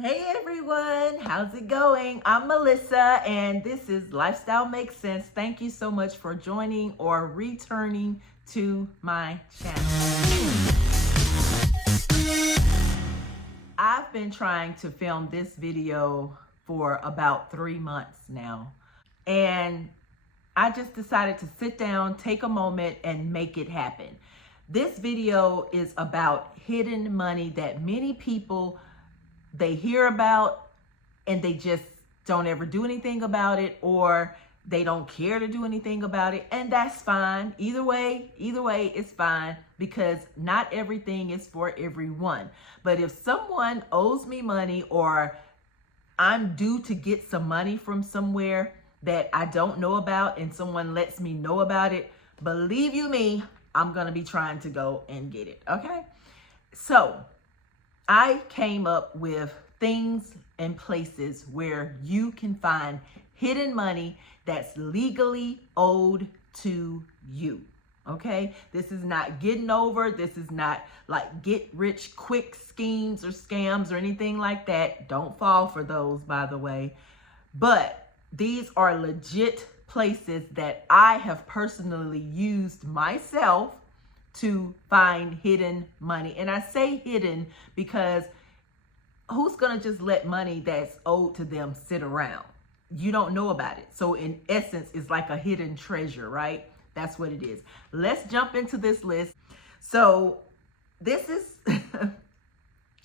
Hey everyone, how's it going? I'm Melissa and this is Lifestyle Makes Sense. Thank you so much for joining or returning to my channel. I've been trying to film this video for about 3 months now, and I just decided to sit down, take a moment, and make it happen. This video is about hidden money that many people they hear about and they just don't ever do anything about it, or they don't care to do anything about it, and that's fine. Either way it's fine, because not everything is for everyone. But if someone owes me money, or I'm due to get some money from somewhere that I don't know about and someone lets me know about it, believe you me, I'm gonna be trying to go and get it. Okay, so I came up with things and places where you can find hidden money that's legally owed to you. Okay, this is not getting over. This is not like get rich quick schemes or scams or anything like that. Don't fall for those, by the way. But these are legit places that I have personally used myself to find hidden money. And I say hidden because who's gonna just let money that's owed to them sit around? You don't know about it. So in essence, it's like a hidden treasure, right? That's what it is. Let's jump into this list. So this is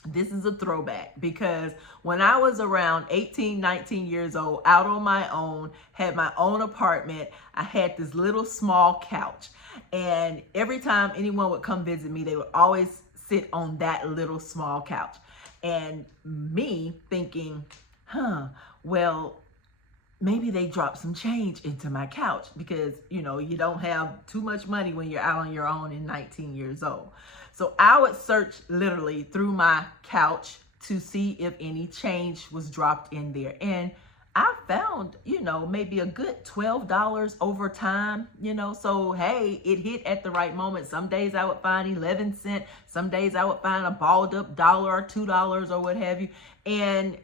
this is a throwback, because when I was around 18, 19 years old, out on my own, had my own apartment, I had this little small couch. And every time anyone would come visit me, they would always sit on that little small couch. And me thinking, well, maybe they dropped some change into my couch, because, you don't have too much money when you're out on your own and 19 years old. So I would search literally through my couch to see if any change was dropped in there. And I found, maybe a good $12 over time, so hey, it hit at the right moment. Some days I would find 11 cents. Some days I would find a balled up $1 or $2 or what have you. And,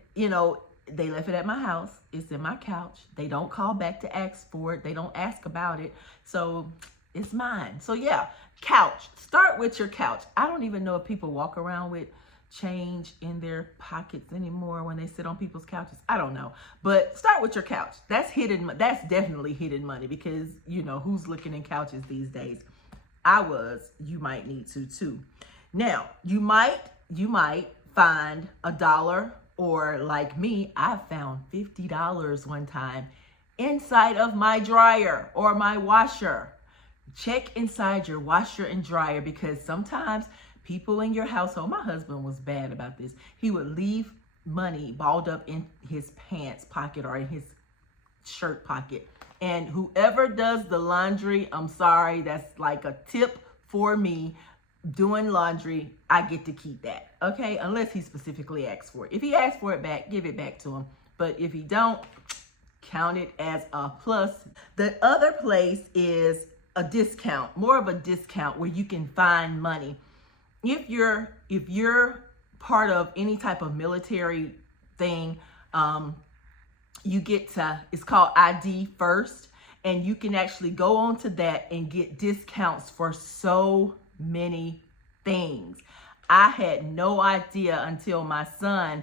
they left it at my house. It's in my couch. They don't call back to ask for it. They don't ask about it. So it's mine. So yeah, couch. Start with your couch. I don't even know if people walk around with change in their pockets anymore when they sit on people's couches. I don't know. But start with your couch. That's hidden. That's definitely hidden money, because who's looking in couches these days? I was. You might need to too. Now, you might find $1, or like me, I found $50 one time inside of my dryer or my washer. Check inside your washer and dryer, because sometimes people in your household, my husband was bad about this. He would leave money balled up in his pants pocket or in his shirt pocket. And whoever does the laundry, I'm sorry, that's like a tip for me. Doing laundry, I get to keep that, okay? Unless he specifically asks for it. If he asks for it back, give it back to him. But if he don't, count it as a plus. The other place is a discount, more of a discount, where you can find money. If you're part of any type of military thing, you get to, it's called ID First, and you can actually go onto that and get discounts for so many things. I had no idea until my son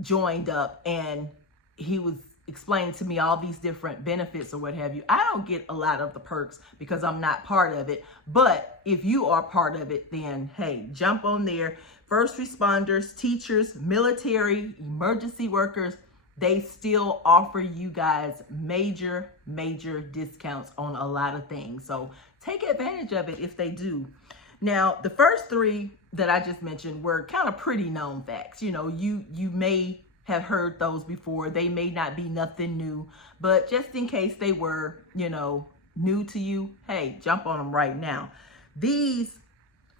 joined up and he was explaining to me all these different benefits or what have you. I don't get a lot of the perks because I'm not part of it. But if you are part of it, then hey, jump on there. First responders, teachers, military, emergency workers, they still offer you guys major discounts on a lot of things. So take advantage of it if they do. Now, the first three that I just mentioned were kind of pretty known facts. You may have heard those before. They may not be nothing new, but just in case they were, new to you, hey, jump on them right now. These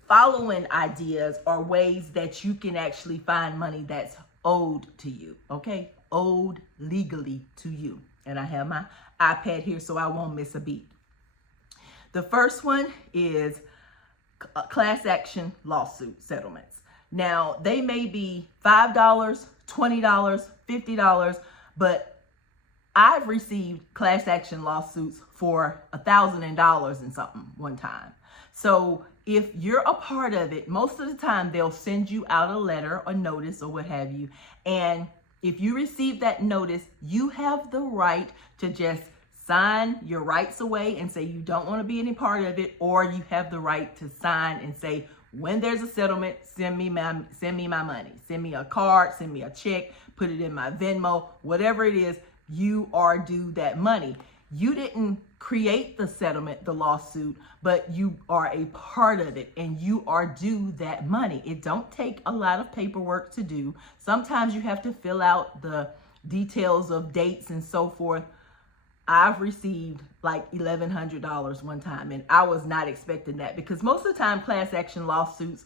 following ideas are ways that you can actually find money that's owed to you, okay? Owed legally to you. And I have my iPad here so I won't miss a beat. The first one is class action lawsuit settlements. Now, they may be $5, $20, $50, but I've received class action lawsuits for $1,000 and something one time. So if you're a part of it, most of the time they'll send you out a letter or notice or what have you. And if you receive that notice, you have the right to just sign your rights away and say you don't want to be any part of it, or you have the right to sign and say, when there's a settlement, send me my money. Send me a card, send me a check, put it in my Venmo, whatever it is, you are due that money. You didn't create the settlement, the lawsuit, but you are a part of it and you are due that money. It don't take a lot of paperwork to do. Sometimes you have to fill out the details of dates and so forth. I've received like $1,100 one time, and I was not expecting that, because most of the time class action lawsuits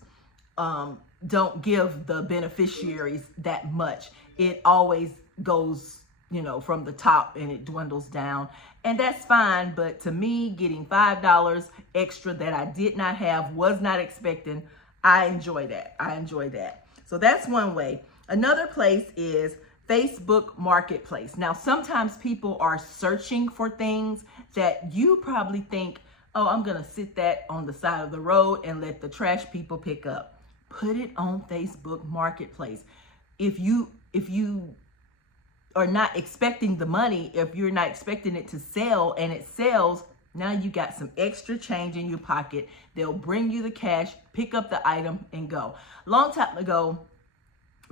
don't give the beneficiaries that much. It always goes, from the top and it dwindles down, and that's fine. But to me, getting $5 extra that I did not have, was not expecting, I enjoy that. So that's one way. Another place is Facebook Marketplace. Now, sometimes people are searching for things that you probably think, oh, I'm going to sit that on the side of the road and let the trash people pick up. Put it on Facebook Marketplace. If you are not expecting the money, if you're not expecting it to sell and it sells, now you got some extra change in your pocket. They'll bring you the cash, pick up the item, and go. Long time ago,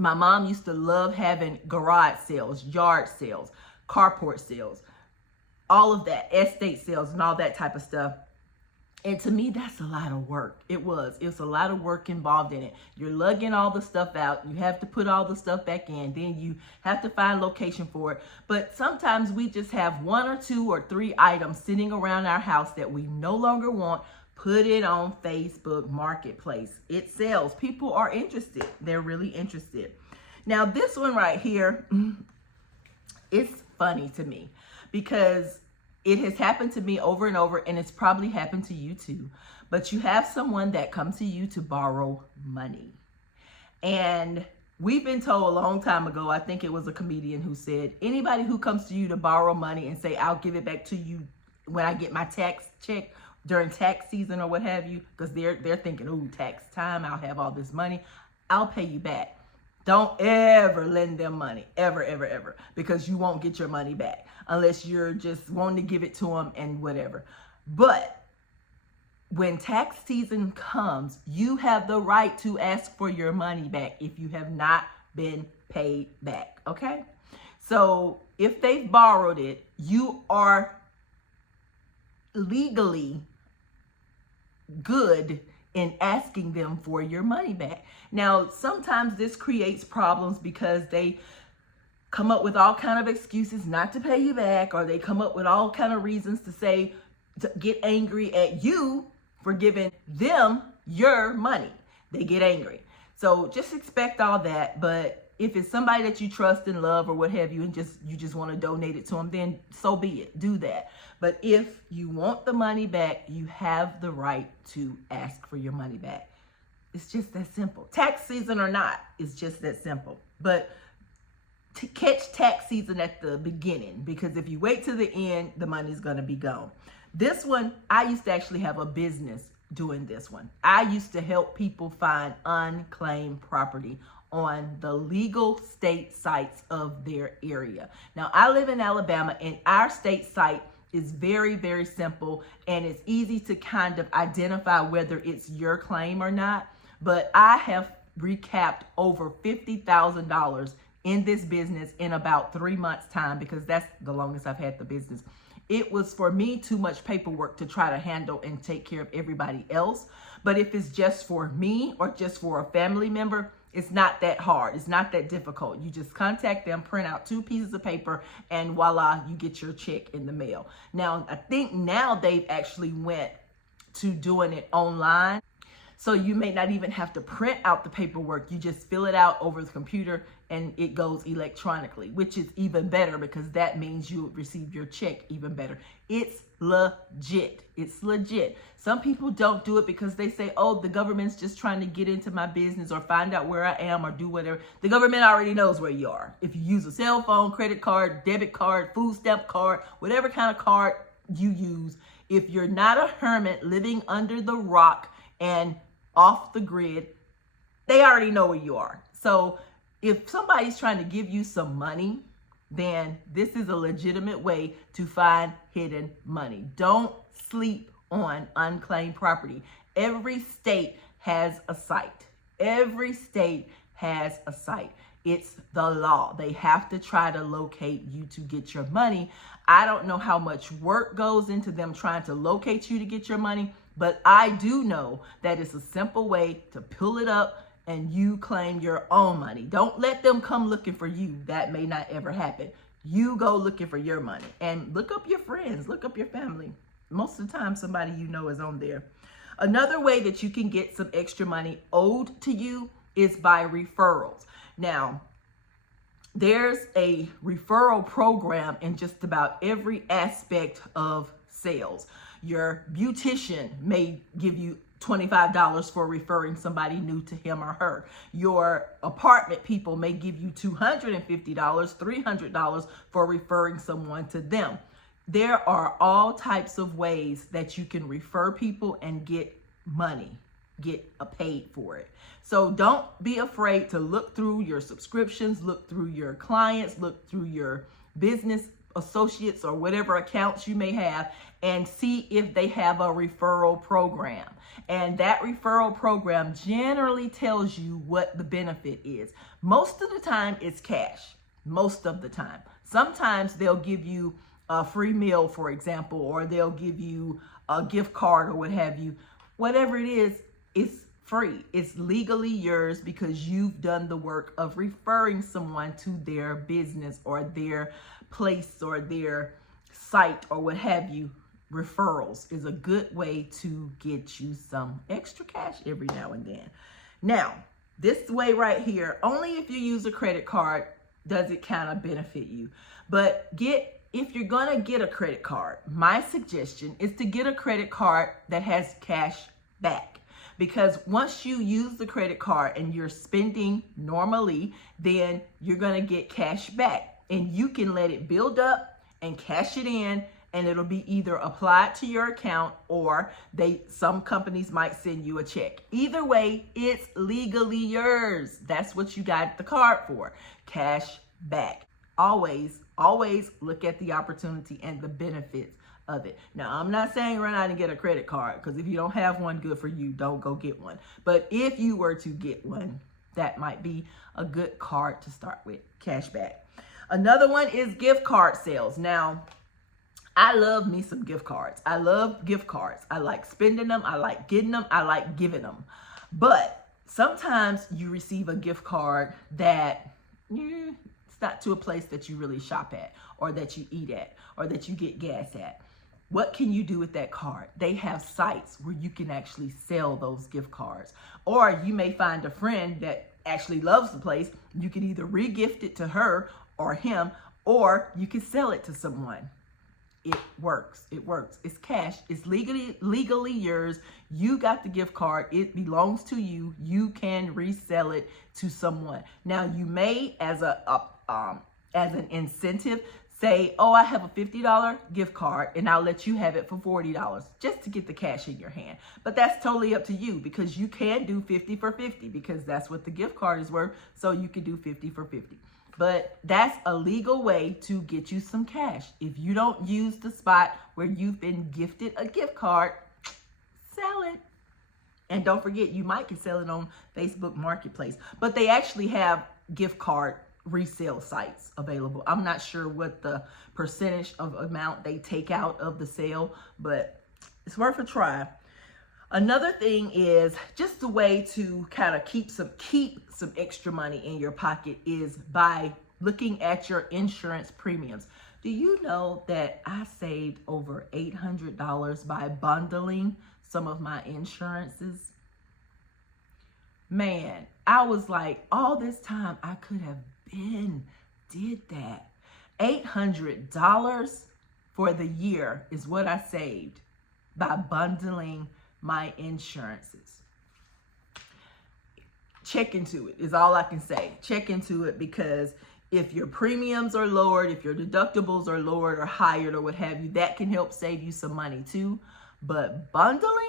my mom used to love having garage sales, yard sales, carport sales, all of that, estate sales and all that type of stuff. And to me, that's a lot of work. It was a lot of work involved in it. You're lugging all the stuff out. You have to put all the stuff back in. Then you have to find location for it. But sometimes we just have 1 or 2 or 3 items sitting around our house that we no longer want. Put it on Facebook Marketplace. It sells. People are interested. They're really interested. Now, this one right here, it's funny to me because it has happened to me over and over, and it's probably happened to you too. But you have someone that comes to you to borrow money. And we've been told a long time ago, I think it was a comedian who said, anybody who comes to you to borrow money and say, I'll give it back to you when I get my tax check during tax season or what have you, because they're thinking, ooh, tax time, I'll have all this money, I'll pay you back. Don't ever lend them money, ever, ever, ever, because you won't get your money back unless you're just wanting to give it to them and whatever. But when tax season comes, you have the right to ask for your money back if you have not been paid back, okay? So if they've borrowed it, you are legally good in asking them for your money back. Now, sometimes this creates problems because they come up with all kind of excuses not to pay you back, or they come up with all kind of reasons to get angry at you for giving them your money. They get angry. So just expect all that. But if it's somebody that you trust and love or what have you, and you just want to donate it to them, then so be it. Do that. But if you want the money back, you have the right to ask for your money back. It's just that simple. Tax season or not, it's just that simple. But to catch tax season at the beginning, because if you wait to the end, the money's going to be gone. This one, I used to actually have a business doing this one. I used to help people find unclaimed property on the legal state sites of their area. Now, I live in Alabama, and our state site is very, very simple, and it's easy to kind of identify whether it's your claim or not. But I have recapped over $50,000 in this business in about 3 months' time, because that's the longest I've had the business. It was, for me, too much paperwork to try to handle and take care of everybody else. But if it's just for me or just for a family member, it's not that hard. It's not that difficult. You just contact them, print out 2 pieces of paper, and voila, you get your check in the mail. Now, I think now they've actually went to doing it online. So you may not even have to print out the paperwork. You just fill it out over the computer and it goes electronically, which is even better because that means you receive your check even better. It's legit. It's legit. Some people don't do it because they say, oh, the government's just trying to get into my business or find out where I am or do whatever. The government already knows where you are. If you use a cell phone, credit card, debit card, food stamp card, whatever kind of card you use, if you're not a hermit living under the rock and off the grid, they already know where you are. So if somebody's trying to give you some money, then this is a legitimate way to find hidden money. Don't sleep on unclaimed property. Every state has a site. Every state has a site. It's the law. They have to try to locate you to get your money. I don't know how much work goes into them trying to locate you to get your money, but I do know that it's a simple way to pull it up and you claim your own money. Don't let them come looking for you. That may not ever happen. You go looking for your money and look up your friends, look up your family. Most of the time, somebody you know is on there. Another way that you can get some extra money owed to you is by referrals. Now, there's a referral program in just about every aspect of sales. Your beautician may give you $25 for referring somebody new to him or her. Your apartment people may give you $250, $300 for referring someone to them. There are all types of ways that you can refer people and get money, get paid for it. So don't be afraid to look through your subscriptions, look through your clients, look through your business associates or whatever accounts you may have and see if they have a referral program. And that referral program generally tells you what the benefit is. Most of the time it's cash, most of the time. Sometimes they'll give you a free meal, for example, or they'll give you a gift card or what have you. Whatever it is, it's free. It's legally yours because you've done the work of referring someone to their business or their place or their site or what have you. Referrals is a good way to get you some extra cash every now and then. Now, this way right here, only if you use a credit card does it kind of benefit you. But if you're going to get a credit card, my suggestion is to get a credit card that has cash back. Because once you use the credit card and you're spending normally, then you're going to get cash back. And you can let it build up and cash it in, and it'll be either applied to your account or some companies might send you a check. Either way, it's legally yours. That's what you got the card for. Cash back. Always look at the opportunity and the benefits of it. Now, I'm not saying run out and get a credit card, because if you don't have one, good for you. Don't go get one. But if you were to get one, that might be a good card to start with. Cash back. Another one is gift card sales. Now, I love me some gift cards. I love gift cards. I like spending them. I like getting them. I like giving them. But sometimes you receive a gift card that it's not to a place that you really shop at or that you eat at or that you get gas at. What can you do with that card? They have sites where you can actually sell those gift cards. Or you may find a friend that actually loves the place. You can either re-gift it to her or him, or you can sell it to someone. It works. It works. It's cash. It's legally yours. You got the gift card. It belongs to you. You can resell it to someone. Now, you may, as an incentive, say, oh, I have a $50 gift card and I'll let you have it for $40 just to get the cash in your hand. But that's totally up to you, because you can do 50 for 50 because that's what the gift card is worth. So you can do 50 for 50. But that's a legal way to get you some cash. If you don't use the spot where you've been gifted a gift card, sell it. And don't forget, you might can sell it on Facebook Marketplace. But they actually have gift card resale sites available. I'm not sure what the percentage of amount they take out of the sale, but it's worth a try. Another thing is just a way to kind of keep some extra money in your pocket is by looking at your insurance premiums. Do you know that I saved over $800 by bundling some of my insurances? Man, I was like, all this time I could have did that. $800 for the year is what I saved by bundling my insurances. Check into it is all I can say. Check into it, because if your premiums are lowered, if your deductibles are lowered or higher or what have you, that can help save you some money too. But bundling,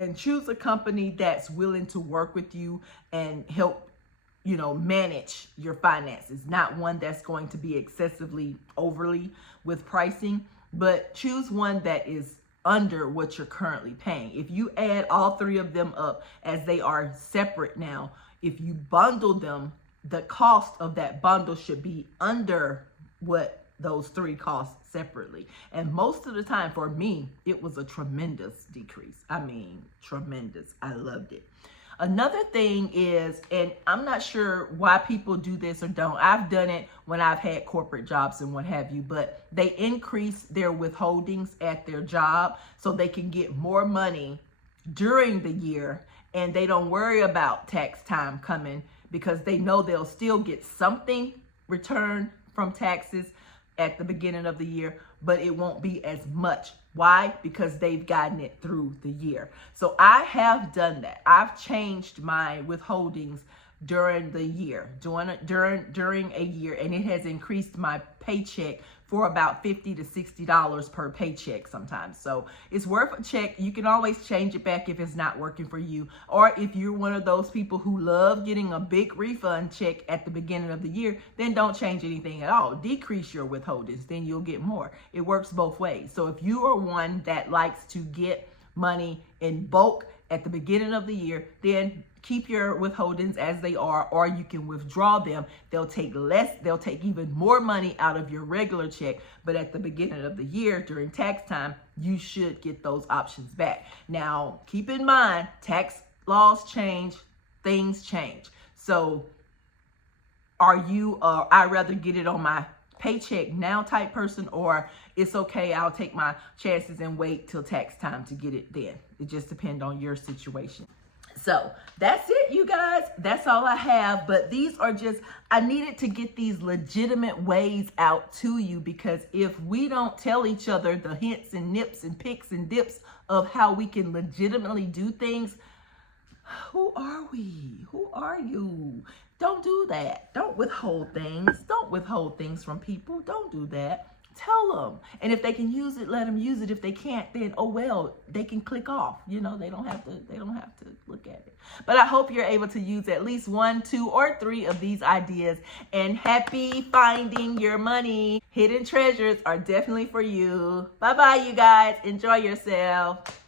and choose a company that's willing to work with you and help, manage your finances. Not one that's going to be excessively overly with pricing, but choose one that is under what you're currently paying. If you add all three of them up, as they are separate now, if you bundle them, the cost of that bundle should be under what those three costs separately. And most of the time for me, it was a tremendous decrease. I mean, tremendous. I loved it. Another thing is, and I'm not sure why people do this or don't. I've done it when I've had corporate jobs and what have you, but they increase their withholdings at their job so they can get more money during the year, and they don't worry about tax time coming because they know they'll still get something returned from taxes at the beginning of the year, but it won't be as much. Why? Because they've gotten it through the year. So I have done that. I've changed my withholdings during the year, during a year, and it has increased my paycheck for about $50 to $60 per paycheck sometimes. So it's worth a check. You can always change it back if it's not working for you, or if you're one of those people who love getting a big refund check at the beginning of the year, then don't change anything at all. Decrease your withholdings, then you'll get more. It works both ways. So if you are one that likes to get money in bulk at the beginning of the year, then keep your withholdings as they are, or you can withdraw them. They'll take even more money out of your regular check, but at the beginning of the year during tax time, you should get those options back. Now, keep in mind, tax laws change, things change. So are you I'd rather get it on my paycheck now type person, or it's okay, I'll take my chances and wait till tax time to get it then? It just depends on your situation. So that's it, you guys. That's all I have. But these are just, I needed to get these legitimate ways out to you, because if we don't tell each other the hints and nips and picks and dips of how we can legitimately do things, who are we? Who are you? Don't do that. Don't withhold things. Don't withhold things from people. Don't do that. Tell them. And if they can use it, let them use it. If they can't, then oh well, they can click off. They don't have to look at it. But I hope you're able to use at least 1, 2, or 3 of these ideas. And happy finding your money. Hidden treasures are definitely for you. Bye-bye, you guys. Enjoy yourself.